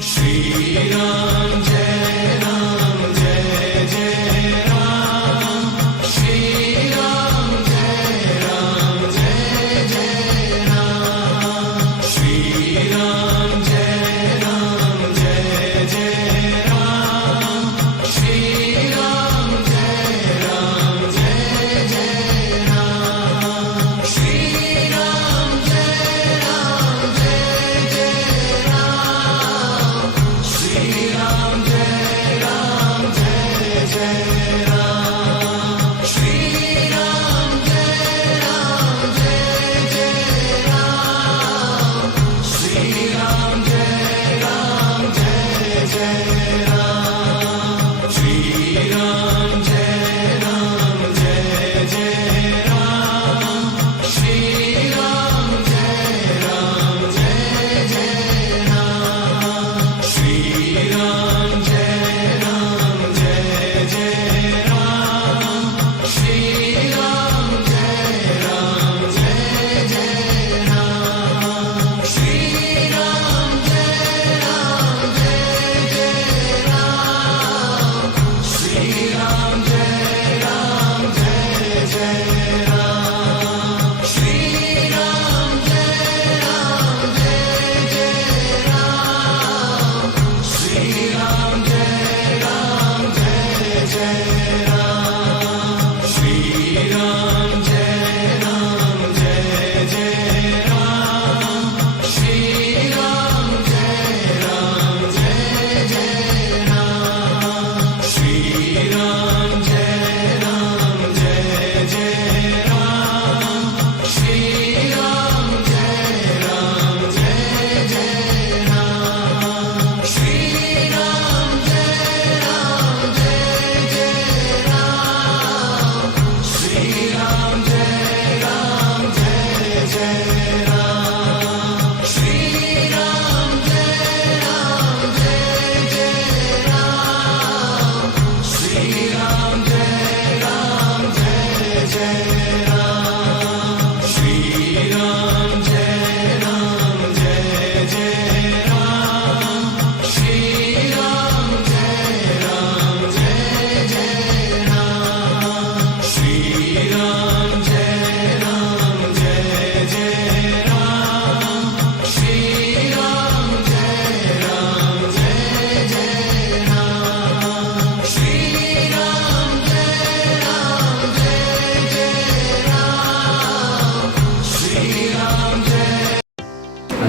Shri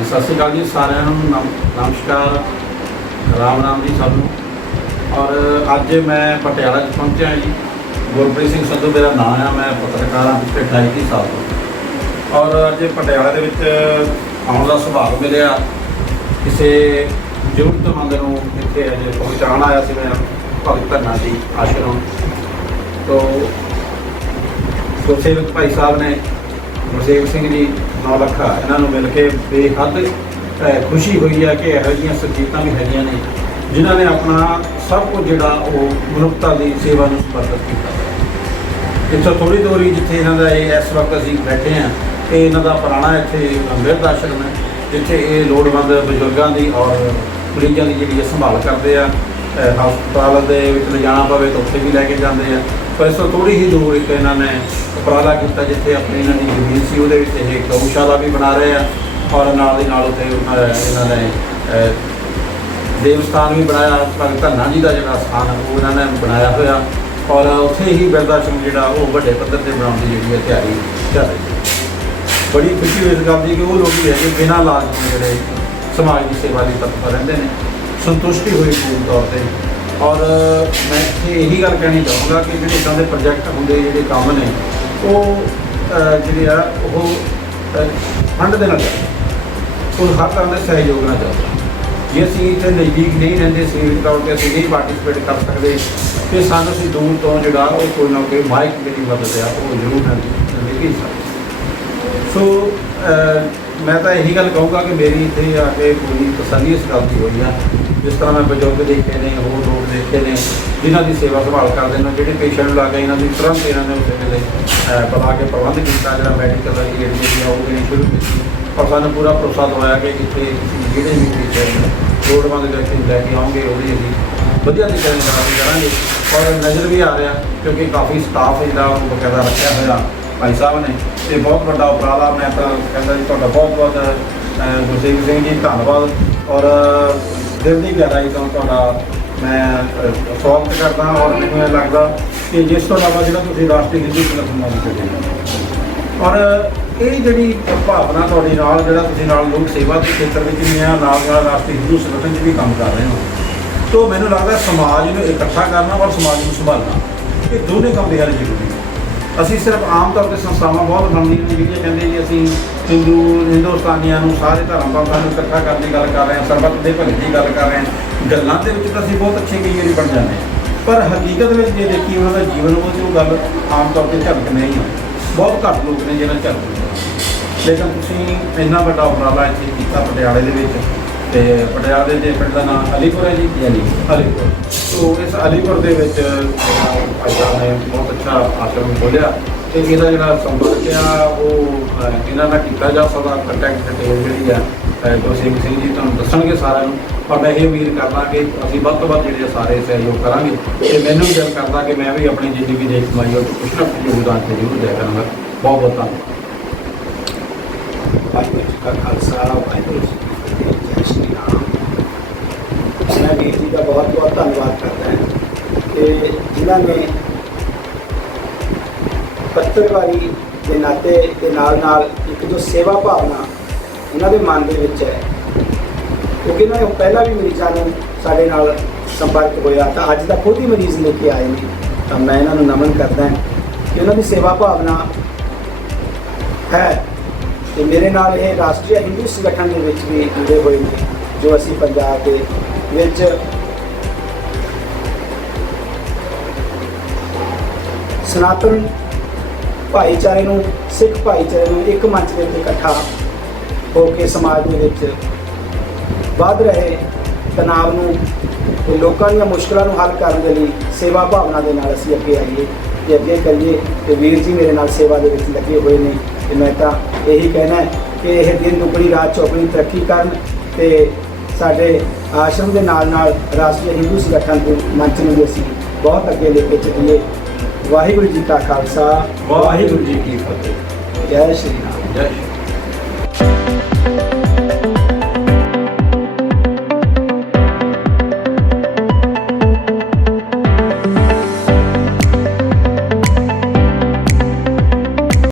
ਸਤਿ ਸ਼੍ਰੀ ਅਕਾਲ ਜੀ ਸਾਰਿਆਂ ਨੂੰ। ਨਮ- ਨਮਸਕਾਰ। ਰਾਮ ਰਾਮ ਜੀ ਸਭ ਨੂੰ। ਔਰ ਅੱਜ ਮੈਂ ਪਟਿਆਲਾ 'ਚ ਪਹੁੰਚਿਆ ਜੀ। ਗੁਰਪ੍ਰੀਤ ਸਿੰਘ ਸੰਧੂ ਮੇਰਾ ਨਾਮ ਆ। ਮੈਂ ਪੱਤਰਕਾਰ ਹਾਂ ਪਿਛਲੇ 28 ਸਾਲ ਤੋਂ। ਔਰ ਅੱਜ ਪਟਿਆਲਾ ਦੇ ਵਿੱਚ ਆਉਣ ਦਾ ਸੁਭਾਗ ਮਿਲਿਆ। ਕਿਸੇ ਜ਼ਰੂਰਤਮੰਦ ਨੂੰ ਇੱਥੇ ਅੱਜ ਪਹੁੰਚਾਉਣ ਆਇਆ ਸੀ ਮੈਂ। ਭਗਤ ਧਰਨਾ ਜੀ, ਆਸ਼ਰਮ। ਤੋਂ ਗੁਰਸੇਵਕ ਭਾਈ ਸਾਹਿਬ ਨੇ ਗੁਰਸੇਵਕ ਸਿੰਘ ਜੀ ਨੌਲੱਖਾ ਇਹਨਾਂ ਨੂੰ ਮਿਲ ਕੇ ਬੇਹੱਦ ਖੁਸ਼ੀ ਹੋਈ ਹੈ ਕਿ ਇਹੋ ਜਿਹੀਆਂ ਸਚੇਤਾਂ ਵੀ ਹੈਗੀਆਂ ਨੇ, ਜਿਨ੍ਹਾਂ ਨੇ ਆਪਣਾ ਸਭ ਕੁਝ ਜਿਹੜਾ ਉਹ ਮਨੁੱਖਤਾ ਦੀ ਸੇਵਾ ਨੂੰ ਸਮਰਪਿਤ ਕੀਤਾ। ਇੱਥੋਂ ਥੋੜੀ ਹੀ ਜਿੱਥੇ ਇਹਨਾਂ ਦਾ ਇਹ ਇਸ ਵਕਤ ਅਸੀਂ ਬੈਠੇ ਹਾਂ ਇਹ ਇਹਨਾਂ ਦਾ ਪੁਰਾਣਾ ਇੱਥੇ ਅੰਬੇਦ ਆਸ਼ਰਮ ਹੈ, ਜਿੱਥੇ ਇਹ ਲੋੜਵੰਦ ਬਜ਼ੁਰਗਾਂ ਦੀ ਔਰ ਮਰੀਜ਼ਾਂ ਦੀ ਜਿਹੜੀ ਹੈ ਸੰਭਾਲ ਕਰਦੇ ਆ ਹਸਪਤਾਲ ਦੇ ਵਿੱਚ ਲਿਜਾਣਾ ਪਵੇ ਤਾਂ ਉੱਥੇ ਵੀ ਲੈ ਕੇ ਜਾਂਦੇ ਆ। ਪਰ ਇਸ ਤੋਂ ਥੋੜੀ ਹੀ ਦੂਰ ਇੱਕ ਇਹਨਾਂ ਨੇ ਉਪਰਾਲਾ ਕੀਤਾ ਜਿੱਥੇ ਆਪਣੀ ਇਹਨਾਂ ਦੀ ਜ਼ਮੀਨ ਸੀ ਉਹਦੇ ਵਿੱਚ ਇਹ ਗਊਸ਼ਾਲਾ ਵੀ ਬਣਾ ਰਹੇ ਆ ਔਰ ਨਾਲ ਦੀ ਨਾਲ ਉੱਥੇ ਉਹਨਾਂ ਇਹਨਾਂ ਨੇ ਅਹ, ਦੇਵ ਸਥਾਨ ਵੀ ਬਣਾਇਆ। ਭਗਤ ਧੰਨਾ ਜੀ ਦਾ ਜਿਹੜਾ ਸਥਾਨ ਉਹ ਇਹਨਾਂ ਨੇ ਬਣਾਇਆ ਹੋਇਆ। ਔਰ ਉੱਥੇ ਹੀ ਬਿਰਦਾਸ਼ਰਮ ਜਿਹੜਾ ਉਹ ਵੱਡੇ ਪੱਧਰ ਤੇ ਬਣਾਉਣ ਦੀ ਜਿਹੜੀ ਹੈ ਤਿਆਰੀ ਚੱਲ ਰਹੀ ਹੈ। ਬੜੀ ਖੁਸ਼ੀ ਹੋਈ ਇਸ ਗੱਲ ਦੀ ਕਿ ਉਹ ਲੋਕ ਵੀ ਹੈਗੇ ਬਿਨਾਂ ਲਾਜ ਤੋਂ ਜਿਹੜੇ ਸਮਾਜ ਦੀ ਸੇਵਾ ਲਈ ਤਤਪਰ ਰਹਿੰਦੇ ਨੇ। ਸੰਤੁਸ਼ਟੀ ਹੋਈ ਪੂਰਨ ਤੌਰ ਤੇ। ਔਰ ਮੈਂ ਇੱਥੇ ਇਹੀ ਗੱਲ ਕਹਿਣੀ ਚਾਹੂੰਗਾ ਕਿ ਜਿਹੜੇ ਇਦਾਂ ਦੇ ਪ੍ਰੋਜੈਕਟ ਹੁੰਦੇ, ਜਿਹੜੇ ਕੰਮ ਨੇ, ਉਹ ਜਿਹੜੇ ਆ, ਉਹ ਫੰਡ ਦੇ ਨਾਲ ਚੱਲਦੇ ਉਹ ਹਰ ਤਰ੍ਹਾਂ ਦੇ ਸਹਿਯੋਗ ਨਾਲ ਚੱਲਦਾ ਜੇ ਅਸੀਂ ਇੱਥੇ ਨਜ਼ਦੀਕ ਨਹੀਂ ਰਹਿੰਦੇ, ਸਰੀਰਕ ਤੌਰ ਤੇ ਅਸੀਂ ਨਹੀਂ ਪਾਰਟਿਸਿਪੇਟ ਕਰ ਸਕਦੇ, ਤੇ ਸਾਨੂੰ ਅਸੀਂ ਦੂਰ ਤੋਂ ਜਿਹੜਾ ਉਹ ਕੋਈ ਨਾ ਕੋਈ ਮਾਈਕ ਜਿਹੜੀ ਮਦਦ ਆ, ਉਹ ਜ਼ਰੂਰ ਮਿਲ ਮਿਲ ਸੋ ਮੈਂ ਤਾਂ ਇਹੀ ਗੱਲ ਕਹੂੰਗਾ ਕਿ ਮੇਰੀ ਇੱਥੇ ਆ ਕੇ ਪੂਰੀ ਤਸੱਲੀ ਇਸ ਗੱਲ ਦੀ ਹੋਈ ਆ। ਜਿਸ ਤਰ੍ਹਾਂ ਮੈਂ ਬਜ਼ੁਰਗ ਦੇਖੇ ਨੇ ਹੋਰ ਲੋਕ ਦੇਖੇ ਨੇ ਜਿਨ੍ਹਾਂ ਦੀ ਸੇਵਾ ਸੰਭਾਲ ਕਰਦੇ ਨੇ ਜਿਹੜੇ ਪੇਸ਼ੈਂਟ ਲਾ ਕੇ ਇਹਨਾਂ ਦੀ ਤੁਰੰਤ ਇਹਨਾਂ ਨੇ ਉਸੇ ਵੇਲੇ ਅਹ, ਬੁਲਾ ਕੇ ਪ੍ਰਬੰਧ ਕੀਤਾ ਜਿਹੜਾ ਮੈਡੀਕਲ ਦੀ ਜਿਹੜੀ ਹੈ ਉਹ ਦੇਣੀ ਸ਼ੁਰੂ ਕੀਤੀ। ਔਰ ਸਾਨੂੰ ਪੂਰਾ ਭਰੋਸਾ ਦਵਾਇਆ ਕਿ ਇੱਥੇ ਜਿਹੜੇ ਵੀ ਪੇਸ਼ੈਂਟ ਲੋੜਵੰਦ ਵਿਅਕਤੀ ਲੈ ਕੇ ਆਉਂਗੇ ਉਹਦੀ ਅਸੀਂ ਵਧੀਆ ਤਰੀਕੇ ਨਾਲ ਕਰਾਂਗੇ ਕਰਾਂਗੇ। ਔਰ ਨਜ਼ਰ ਵੀ ਆ ਰਿਹਾ ਕਿਉਂਕਿ ਕਾਫੀ ਸਟਾਫ ਜਿਹੜਾ ਉਹ ਬਕਾਇਦਾ ਰੱਖਿਆ ਹੋਇਆ ਭਾਈ ਸਾਹਿਬ ਨੇ। ਤੇ ਬਹੁਤ ਵੱਡਾ ਉਪਰਾਲਾ ਮੈਂ ਤਾਂ ਕਹਿੰਦਾ ਜੀ ਤੁਹਾਡਾ ਬਹੁਤ ਬਹੁਤ ਅਹ, ਸਿੰਘ ਜੀ ਧੰਨਵਾਦ। ਔਰ ਦਿਲ ਦੀ ਗਹਿਰਾਈ ਤੋਂ ਤੁਹਾਡਾ ਮੈਂ ਸਵਾਗਤ ਕਰਦਾ ਔਰ ਮੈਨੂੰ ਇਹ ਲੱਗਦਾ ਕਿ ਜਿਸ ਤੋਂ ਇਲਾਵਾ ਜਿਹੜਾ ਤੁਸੀਂ ਰਾਸ਼ਟਰੀ ਹਿੰਦੂ ਸੰਗਠਨ ਨਾਲ ਜੁੜੇ ਔਰ ਇਹ ਜਿਹੜੀ ਭਾਵਨਾ ਤੁਹਾਡੇ ਨਾਲ ਜਿਹੜਾ ਤੁਸੀਂ ਨਾਲ ਲੋਕ ਸੇਵਾ ਦੇ ਖੇਤਰ ਵਿੱਚ ਵੀ ਆ ਨਾਲ ਨਾਲ ਰਾਸ਼ਟਰੀ ਹਿੰਦੂ ਸੰਗਠਨ 'ਚ ਵੀ ਕੰਮ ਕਰ ਰਹੇ ਹੋ ਤੋਂ ਮੈਨੂੰ ਲੱਗਦਾ ਸਮਾਜ ਨੂੰ ਇਕੱਠਾ ਕਰਨਾ ਔਰ ਸਮਾਜ ਨੂੰ ਸੰਭਾਲਣਾ ਇਹ ਦੋਨੇ ਕੰਮ ਬੇਹੱਦ ਜ਼ਰੂਰੀ ਅਸੀਂ ਸਿਰਫ ਆਮ ਤੌਰ ਤੇ ਸੰਸਥਾਵਾਂ ਬਹੁਤ ਬਣਦੀਆਂ ਨੇ, ਜਿਹੜੀਆਂ ਕਹਿੰਦੇ ਜੀ ਅਸੀਂ ਹਿੰਦੂ, ਹਿੰਦੁਸਤਾਨੀਆਂ ਨੂੰ ਸਾਰੇ ਧਰਮ ਪੰਥਾਂ ਨੂੰ ਇਕੱਠਾ ਕਰਨ ਦੀ ਗੱਲ ਕਰ ਰਹੇ ਹਾਂ, ਸਰਬੱਤ ਦੇ ਭਲੇ ਦੀ ਗੱਲ ਕਰ ਰਹੇ ਹਾਂ। ਗੱਲਾਂ ਦੇ ਵਿੱਚ ਤਾਂ ਅਸੀਂ ਬਹੁਤ ਅੱਛੇ ਕਈ ਵਾਰੀ ਬਣ ਜਾਂਦੇ ਹਾਂ। ਪਰ ਹਕੀਕਤ ਵਿੱਚ ਜੇ ਦੇਖੀ ਉਹਨਾਂ ਦਾ ਜੀਵਨ ਉਹ 'ਚ ਉਹ ਗੱਲ ਆਮ ਤੌਰ ਤੇ ਝਲਕ ਨਹੀਂ ਹੈ ਬਹੁਤ ਘੱਟ ਲੋਕ ਨੇ ਜਿਹਨਾਂ ਝਲਕਦੇ ਲੇਕਿਨ ਤੁਸੀਂ ਇੰਨਾ ਵੱਡਾ ਉਪਰਾਲਾ ਇੱਥੇ ਕੀਤਾ ਪਟਿਆਲੇ ਦੇ ਵਿੱਚ। ਤੇ ਪਟਿਆਲੇ ਦੇ ਪਿੰਡ ਦਾ ਨਾਮ ਅਲੀਪੁਰ ਹੈ ਜੀ? ਅਲੀਪੁਰ। ਅਲੀਪੁਰ। ਸੋ ਇਸ ਅਲੀਪੁਰ ਦੇ ਵਿੱਚ ਜਿਹੜਾ ਭਾਈ ਸਾਹਿਬ ਨੇ ਬਹੁਤ ਅੱਛਾ ਆਸ਼ਰਮ ਖੋਲਿਆ ਤੇ ਇਹਦਾ ਜਿਹੜਾ ਸੰਪਰਕ ਆ ਉਹ ਇਹਨਾਂ ਨਾਲ ਕੀਤਾ ਜਾ ਸਕਦਾ ਕੰਟੈਕਟ ਡਿਟੇਲ ਜਿਹੜੀ ਆ ਅਹ, ਗੁਰਸੇਵਕ ਸਿੰਘ ਜੀ ਤੁਹਾਨੂੰ ਦੱਸਣਗੇ ਸਾਰਿਆਂ ਨੂੰ। ਪਰ ਮੈਂ ਇਹ ਉਮੀਦ ਕਰਦਾ ਕਿ ਅਸੀਂ ਵੱਧ ਤੋਂ ਵੱਧ ਜਿਹੜੇ ਸਾਰੇ ਸਹਿਯੋਗ ਕਰਾਂਗੇ। ਤੇ ਮੈਨੂੰ ਵੀ ਦਿਲ ਕਰਦਾ ਕਿ ਮੈਂ ਵੀ ਆਪਣੀ ਜ਼ਿੰਦਗੀ ਦੇ ਕਮਾਈ ਉਹ 'ਚ ਕੁਛ ਨਾ ਕੁਛ ਯੋਗਦਾਨ ਤੇ ਜ਼ਰੂਰ ਦਿਆ ਕਰਾਂਗਾ। ਬਹੁਤ ਬਹੁਤ ਧੰਨਵਾਦ। ਵਾਹਿਗੁਰੂ ਜੀ ਕਾ ਖਾਲਸਾ ਵਾਹਿਗੁਰੂ ਜੀ ਜੈ ਸ਼੍ਰੀ ਰਾਮ ਮੈਂ ਵੀਰ ਜੀ ਦਾ ਬਹੁਤ ਬਹੁਤ ਧੰਨਵਾਦ ਕਰਦਾ ਹਾਂ ਕਿ ਜਿਨ੍ਹਾਂ ਨੇ ਪੱਤਰਕਾਰੀ ਦੇ ਨਾਤੇ ਦੇ ਨਾਲ ਨਾਲ ਇੱਕ ਜੋ ਸੇਵਾ ਭਾਵਨਾ ਉਹਨਾਂ ਦੇ ਮਨ ਦੇ ਵਿੱਚ ਹੈ ਕਿਉਂਕਿ ਇਹਨਾਂ ਨੇ ਪਹਿਲਾਂ ਵੀ ਮਰੀਜ਼ਾਂ ਨੂੰ ਸਾਡੇ ਨਾਲ ਸੰਪਰਕ ਹੋਇਆ ਤਾਂ ਅੱਜ ਦਾ ਖੁਦ ਹੀ ਮਰੀਜ਼ ਲੈ ਕੇ ਆਏ ਨੇ। ਤਾਂ ਮੈਂ ਇਹਨਾਂ ਨੂੰ ਨਮਨ ਕਰਦਾ ਕਿ ਉਹਨਾਂ ਦੀ ਸੇਵਾ ਭਾਵਨਾ ਹੈ। ਤੇ ਮੇਰੇ ਨਾਲ ਇਹ ਰਾਸ਼ਟਰੀ ਹਿੰਦੂ ਸੰਗਠਨ ਦੇ ਵਿੱਚ ਵੀ ਜੁੜੇ ਹੋਏ ਨੇ, ਜੋ ਅਸੀਂ ਪੰਜਾਬ ਦੇ ਵਿੱਚ ਸਨਾਤਨ ਭਾਈਚਾਰੇ ਨੂੰ, ਸਿੱਖ ਭਾਈਚਾਰੇ ਨੂੰ ਇੱਕ ਮੰਚ ਦੇ ਉੱਤੇ ਇਕੱਠਾ ਹੋ ਕੇ ਸਮਾਜ ਦੇ ਵਿੱਚ ਵੱਧ ਰਹੇ ਤਣਾਅ ਨੂੰ ਤੇ ਲੋਕਾਂ ਦੀਆਂ ਮੁਸ਼ਕਲਾਂ ਨੂੰ ਹੱਲ ਕਰਨ ਦੇ ਲਈ ਸੇਵਾ ਭਾਵਨਾ ਦੇ ਨਾਲ ਅਸੀਂ ਅੱਗੇ ਆਈਏ ਤੇ ਅੱਗੇ ਕਰੀਏ ਤੇ ਵੀਰ ਜੀ ਮੇਰੇ ਨਾਲ ਸੇਵਾ ਦੇ ਵਿੱਚ ਲੱਗੇ ਹੋਏ ਨੇ ਤੇ ਮੈਂ ਤਾਂ ਇਹੀ ਕਹਿਣਾ ਹੈ ਕਿ ਇਹ ਦਿਨ ਦੁਗਣੀ ਰਾਤ ਚੌਗਣੀ ਤਰੱਕੀ ਕਰਨ ਤੇ ਸਾਡੇ ਆਸ਼ਰਮ ਦੇ ਨਾਲ ਨਾਲ ਰਾਸ਼ਟਰੀ ਹਿੰਦੂ ਸੰਗਠਨ ਦੇ ਮੰਚ ਨੂੰ ਵੀ ਅਸੀਂ ਬਹੁਤ ਅੱਗੇ ਲੈ ਕੇ ਚੱਲੀਏ। ਵਾਹਿਗੁਰੂ ਜੀ ਕਾ ਖਾਲਸਾ। ਵਾਹਿਗੁਰੂ ਜੀ ਕੀ ਫਤਿਹ। ਜੈ ਸ਼੍ਰੀ ਰਾਮ। ਜੈ